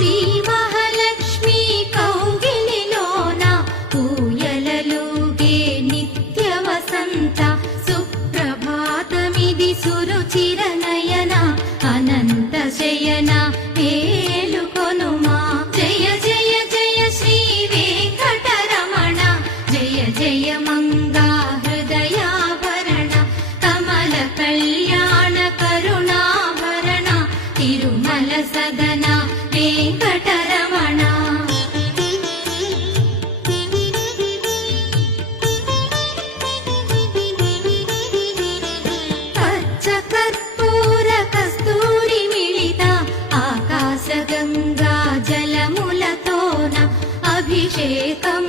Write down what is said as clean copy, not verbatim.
శ్రీ మహాలక్ష్మి కౌగిలిలోన ఊయలలుగే నిత్య వసంత సుప్రభాతమిది సురుచిర నయన అనంత శయన మేలుకొనుమా జయ జయ జయ శ్రీ వెంకటరమణ జయ జయ మంగా హృదయాభరణ కమల కళ్యాణ కరుణాభరణ తిరుమల సదన వెంకటరమణ పచ్చ కర్పూర కస్తూరి మిళిత ఆకాశ గంగా జలములతోన అభిషేకం